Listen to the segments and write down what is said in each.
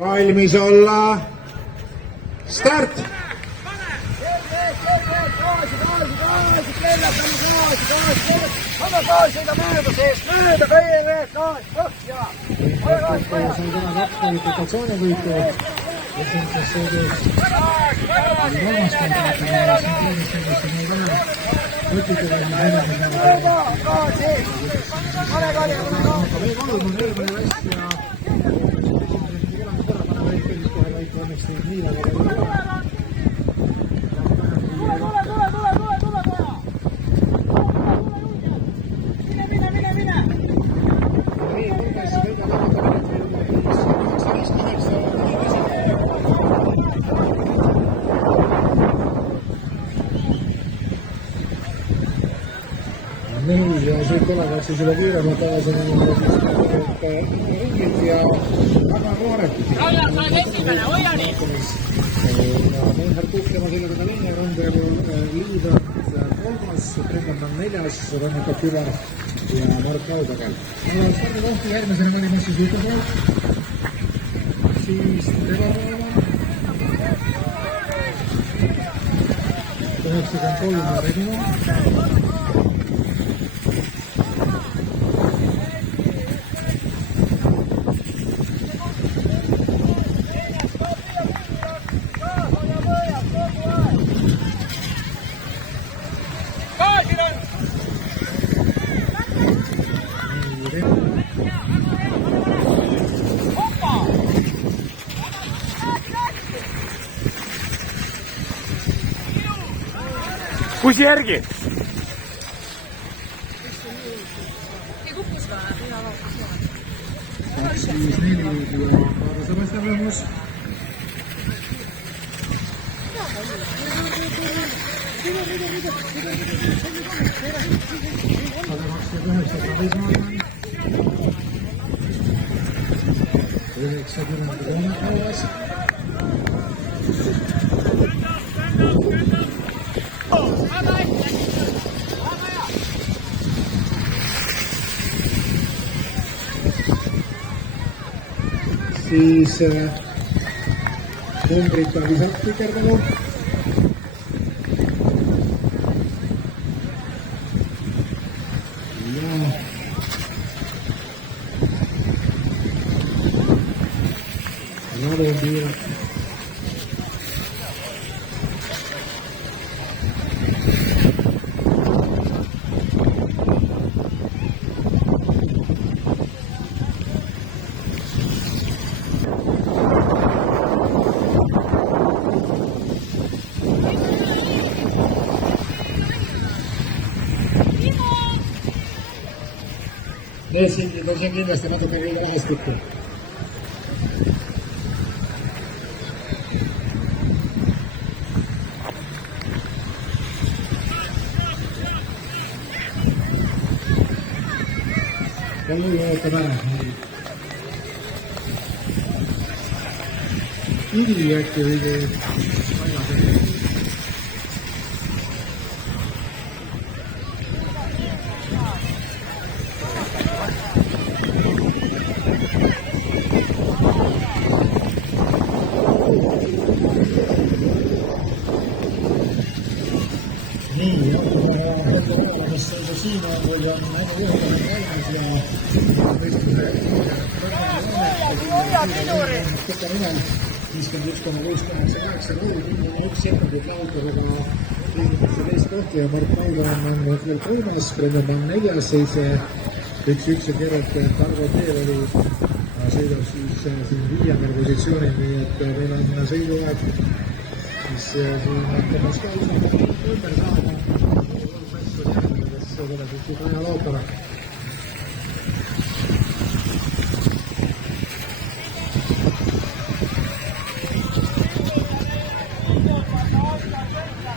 Valmis olla. Start! Mööda kõige gaas, põhja! Sai täna 2 kvalifikatsioonivõitu. Esimeses sõidus kolmas kontakti ja siin teenis nii vähe võtitega ja nii, ja siit tulevad siis juba kiiremad ringid ja väga noored. Kaia, sa oled esimene, hoia nii! Ja Meinhard Kuhkema sellega ka linna rumber, Liivet kolmas, Brendan on 4, Rannika Külar ja Mark Laudagel. Mul on stardi kohti järgmisena valimas siis Jukupool, siis Tevaroova, 93 Redimo. Kus järgi? Kaks, 5, 4 ja Sebastian Rõõmus. Sada 29 Travis Norman. 90 Rõõmus Kallas. Siis numbrit on lisalt pikerdanud. Ja Rado on piirat. Need sildid on siin kindlasti natuke kõige lähestikku. Ja nüüd ootab ära. Ivi äkki või nii, mis see siin on või on näide juhtumine valmis ja võistluse Kuka nimel 51,689 ruumi, 1 sekundit lauturiga liigutakse teist kohti ja Mart Lauda on hetkel 3, Brendan on 4, 7-1-1 ja Gerrit Targo Teeveli sõidab siis siin 5. positsioonil, nii et meil on sõiduaeg siis siin hakkab ka ümber saada. Kes tuleb siis Kaja Lautara.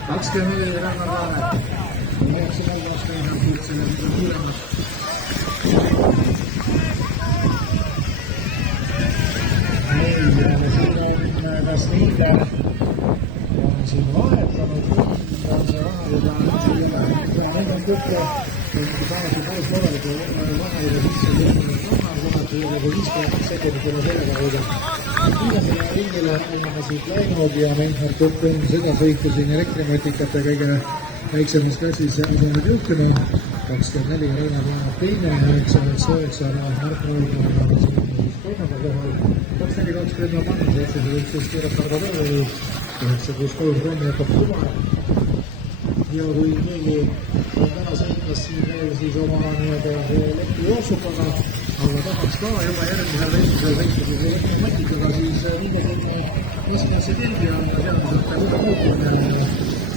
Kakskümmend Ragnar Laane. 9 aastat on selle kiiremad. Nii, ja siin on kas Niiler on siin vahetanud, on see vahe juba siia need on kõike saanud päris korraliku vahe juba sisse, kohal kohati juba 50 sekundit juba sellega hoida. viimasele ringile oleme siit läinud ja Meinhard Kupp enne seda sõitu siin elektrimatikate kõige väiksemas klassis asunud juhtima. 24 Rainar Laanab teine, 999 Mark Roolmann on kolmandal kohal. 24-20 on Magnus, 711 Kiiret Targo Tõveli, 963 Ronny Jakob Kumar. Ja kui keegi on täna sõitmas siin veel siis oma nii-öelda elektrijooksukaga, aga tahaks ka juba järgmisel võistlusel sõita siis elektrimatikaga, siis minge sinna Moskvasse Kirgi ja seaduselt ka uue muutumine.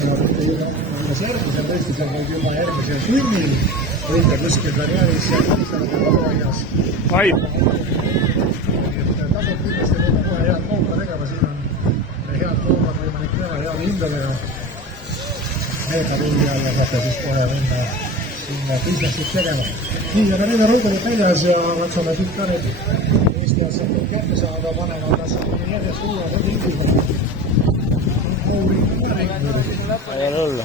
Ja mitte juba alles järgmisel võistlusel, vaid juba järgmisel sunnil võite kuskil karjääris ja kuskil koduaias. Ai! Tasub kindlasti võtta kohe head kaupa tegema, siin on head kaubad võimalik teha heale hindele ja meega ringi alla saate siis kohe minna sinna business'it tegema. Nii, ja Marina Rõõdalik väljas ja katsume siit ka nüüd Eesti asjad kätte saada, panema tasub järjest uued ringi. Ei ole hullu.